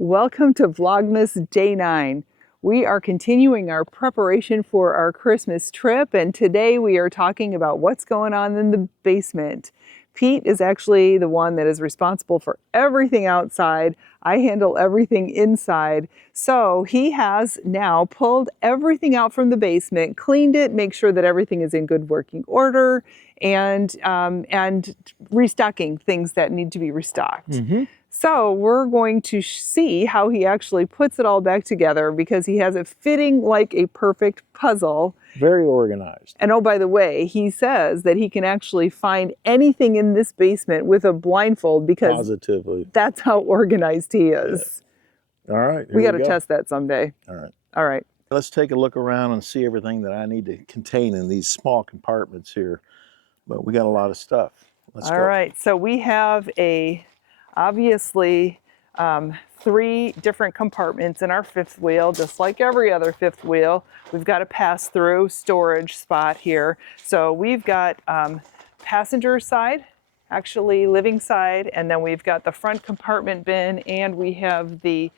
Welcome to Vlogmas Day 9. We are continuing our preparation for our Christmas trip, and today we are talking about what's going on in the basement. Pete is actually the one that is responsible for everything outside. I handle everything inside. So he has now pulled everything out from the basement, cleaned it, make sure that everything is in good working order, and restocking things that need to be restocked. So we're going to see how he actually puts it all back together, because he has it fitting like a perfect puzzle. Very organized. And oh, by the way, he says that he can actually find anything in this basement with a blindfold, because Positively. that's how organized he is. Yeah. All right. We got to test that someday. All right. All right. Let's take a look around and see everything that I need to contain in these small compartments here. But we got a lot of stuff. Let's go. All right. So we have obviously 3 different compartments in our fifth wheel, just like every other fifth wheel. We've got a pass-through storage spot here. So we've got passenger side, actually living side, and then we've got the front compartment bin, and we have the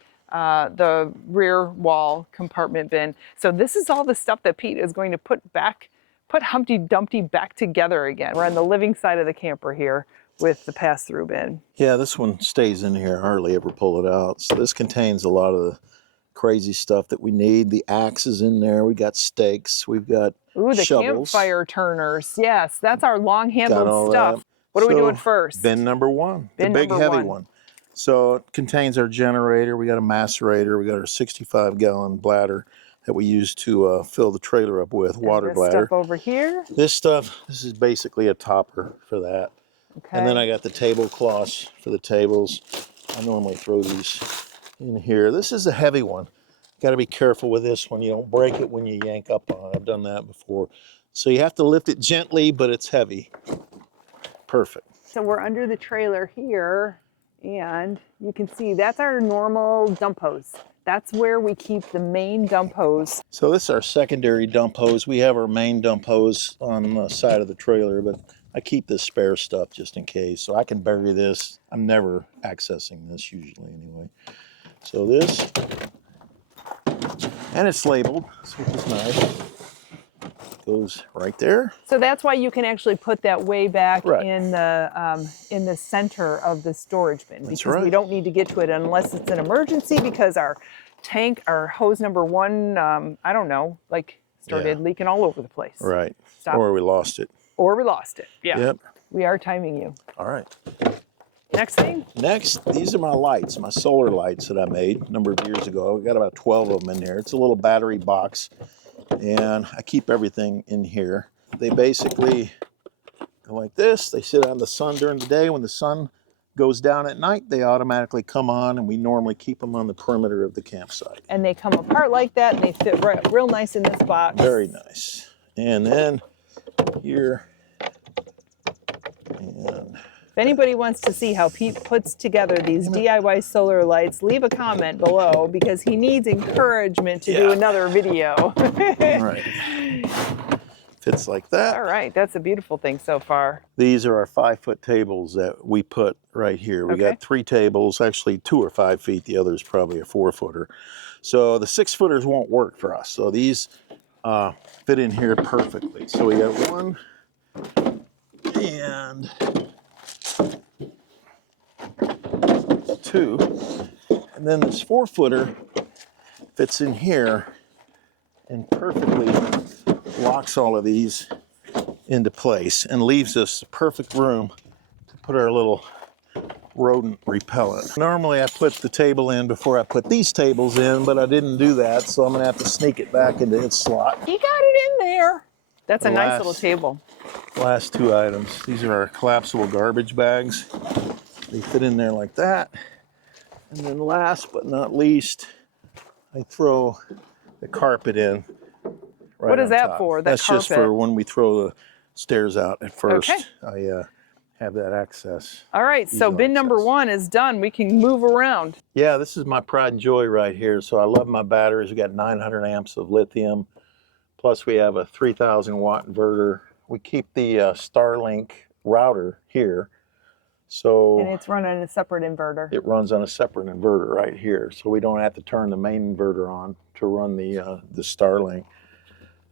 rear wall compartment bin. So this is all the stuff that Pete is going to put Humpty Dumpty back together again. We're on the living side of the camper here with the pass-through bin. Yeah, this one stays in here. I hardly ever pull it out. So this contains a lot of the crazy stuff that we need. The axe is in there. We got stakes. We've got the shovels. Campfire turners. Yes, that's our long-handled stuff. That. What are we doing first? Bin number 1, the big heavy one. So it contains our generator. We got a macerator. We got our 65-gallon bladder that we use to fill the trailer up with, water bladder. Stuff over here. This is basically a topper for that. Okay. And then I got the tablecloths for the tables. I normally throw these in here. This is a heavy one. Got to be careful with this one. You don't break it when you yank up on it. I've done that before. So you have to lift it gently, but it's heavy. Perfect. So we're under the trailer here, and you can see that's our normal dump hose. That's where we keep the main dump hose. So this is our secondary dump hose. We have our main dump hose on the side of the trailer, but I keep this spare stuff just in case. So I can bury this. I'm never accessing this usually anyway. So this, and it's labeled, which is nice. Goes right there. So that's why you can actually put that way back in the center of the storage bin. Because we don't need to get to it unless it's an emergency, because our tank, our hose number 1, I don't know, like started leaking all over the place. Right. Stop. Or we lost it. Or we lost it. Yeah. Yep. We are timing you. All right. Next thing? Next, these are my lights, my solar lights that I made a number of years ago. I got about 12 of them in there. It's a little battery box, and I keep everything in here. They basically go like this. They sit out in the sun during the day. When the sun goes down at night, they automatically come on, and we normally keep them on the perimeter of the campsite. And they come apart like that, and they fit real nice in this box. Very nice. And then here, and if anybody wants to see how Pete puts together these DIY solar lights, leave a comment below, because he needs encouragement to do another video. All right. Fits like that. All right, that's a beautiful thing so far. These are our 5-foot tables that we put right here. We got 3 tables, actually 2 are 5 feet, the other is probably a 4-footer. So the 6-footers won't work for us. So these fit in here perfectly. So we got 1 and 2, and then this 4-footer fits in here and perfectly locks all of these into place and leaves us the perfect room to put our little rodent repellent. Normally I put the table in before I put these tables in, but I didn't do that, so I'm gonna have to sneak it back into its slot. You got it in there. That's a nice little table. Last 2 items. These are our collapsible garbage bags. They fit in there like that. And then last but not least, I throw the carpet in. Right. What is that for? That's just for when we throw the stairs out at first. Okay. I have that access. All right, so bin number 1 is done. We can move around. Yeah, this is my pride and joy right here. So I love my batteries. We got 900 amps of lithium. Plus we have a 3,000 watt inverter. We keep the Starlink router here. So And it's run on a separate inverter. it runs on a separate inverter right here, so we don't have to turn the main inverter on to run the Starlink.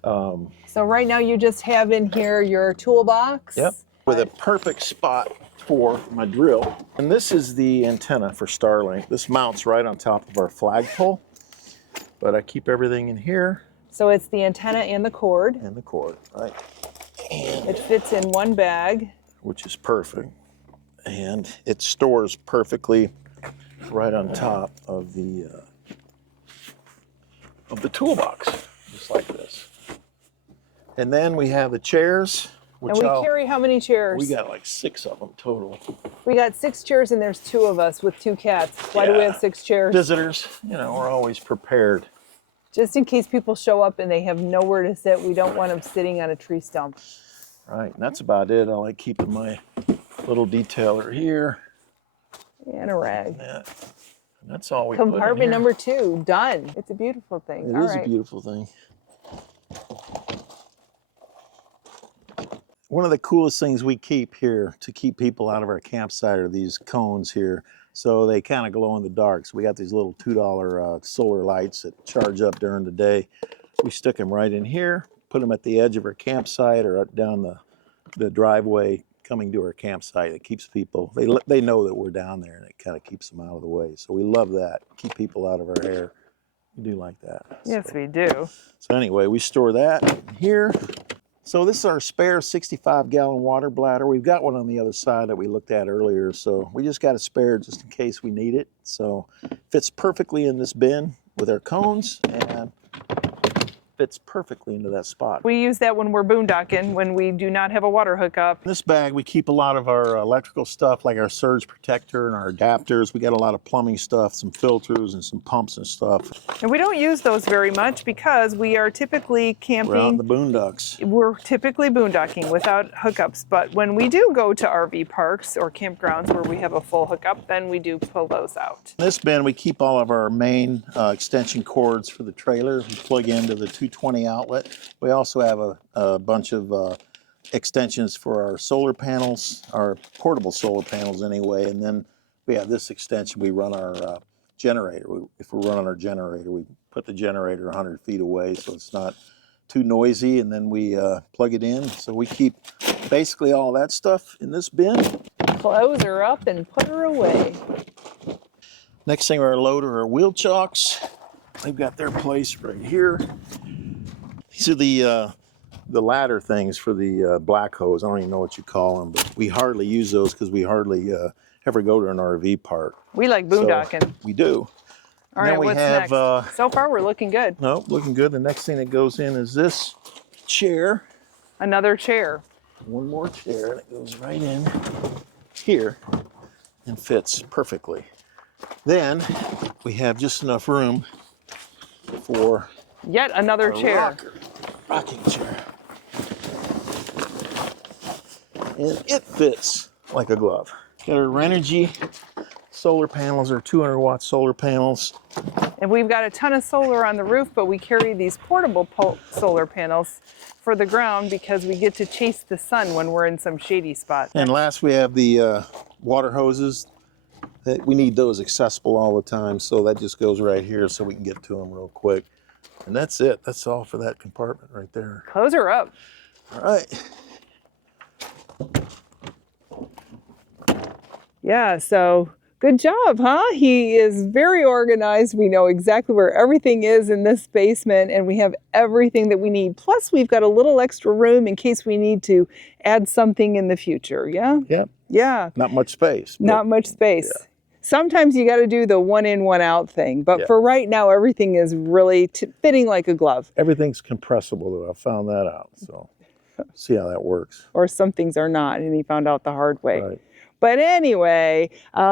So right now you just have in here your toolbox. Yep, with a perfect spot for my drill. And this is the antenna for Starlink. This mounts right on top of our flagpole, but I keep everything in here. So it's the antenna and the cord. And the cord, right? And it fits in one bag. Which is perfect. And it stores perfectly right on top of the toolbox, just like this. And then we have the chairs. And we carry how many chairs? We got like 6 of them total. We got 6 chairs and there's 2 of us with 2 cats. Why do we have 6 chairs? Visitors, you know, we're always prepared. Just in case people show up and they have nowhere to sit, we don't want them sitting on a tree stump. Right, and that's about it. I like keeping my little detailer here. And a rag. And that's all we put in Compartment here. number 2, done. It's a beautiful thing. It is a beautiful thing. One of the coolest things we keep here to keep people out of our campsite are these cones here. So they kind of glow in the dark. So we got these little $2 solar lights that charge up during the day. We stick them right in here, put them at the edge of our campsite or up down the driveway coming to our campsite. It keeps people, they know that we're down there, and it kind of keeps them out of the way. So we love that, keep people out of our hair. We do like that. Yes, we do. So anyway, we store that here. So this is our spare 65-gallon water bladder. We've got one on the other side that we looked at earlier, so we just got a spare just in case we need it. So fits perfectly in this bin with our cones and fits perfectly into that spot. We use that when we're boondocking, when we do not have a water hookup. In this bag, we keep a lot of our electrical stuff, like our surge protector and our adapters. We got a lot of plumbing stuff, some filters and some pumps and stuff. And we don't use those very much because we are typically camping. We're out in the boondocks. We're typically boondocking without hookups. But when we do go to RV parks or campgrounds where we have a full hookup, then we do pull those out. In this bin, we keep all of our main extension cords for the trailer. We plug into the 220 outlet. We also have a bunch of extensions for our solar panels, our portable solar panels anyway, and then we have this extension. We run our generator. If we're running our generator, we put the generator 100 feet away so it's not too noisy, and then we plug it in. So we keep basically all that stuff in this bin. Close her up and put her away. Next thing we're going to load are our wheel chocks. They've got their place right here. These are the ladder things for the black hose. I don't even know what you call them, but we hardly use those because we hardly ever go to an RV park. We like boondocking. So we do. All right, what's next? So far, we're looking good. No, looking good. The next thing that goes in is this chair. Another chair. One more chair that goes right in here and fits perfectly. Then we have just enough room for yet another chair. Rocking chair. And it fits like a glove. Got our Renogy solar panels, our 200-watt solar panels. And we've got a ton of solar on the roof, but we carry these portable solar panels for the ground because we get to chase the sun when we're in some shady spot. And last we have the water hoses. We need those accessible all the time, so that just goes right here so we can get to them real quick. And that's it. That's all for that compartment right there. Close her up. All right. Yeah, so good job, huh? He is very organized. We know exactly where everything is in this basement, and we have everything that we need. Plus, we've got a little extra room in case we need to add something in the future, yeah? Yep. Yeah. Not much space. Not much space. Yeah. Sometimes you got to do the one in, one out thing, but for right now, everything is really fitting like a glove. Everything's compressible, though. I found that out, so see how that works. Or some things are not, and he found out the hard way. Right. But anyway,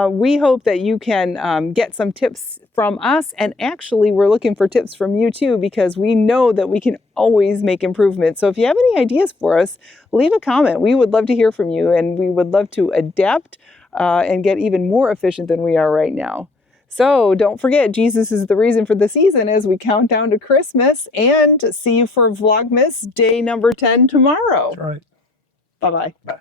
we hope that you can get some tips from us, and actually we're looking for tips from you too, because we know that we can always make improvements. So if you have any ideas for us, leave a comment. We would love to hear from you, and we would love to adapt and get even more efficient than we are right now. So don't forget, Jesus is the reason for the season as we count down to Christmas, and see you for Vlogmas day number 10 tomorrow. That's right. Bye-bye. Bye.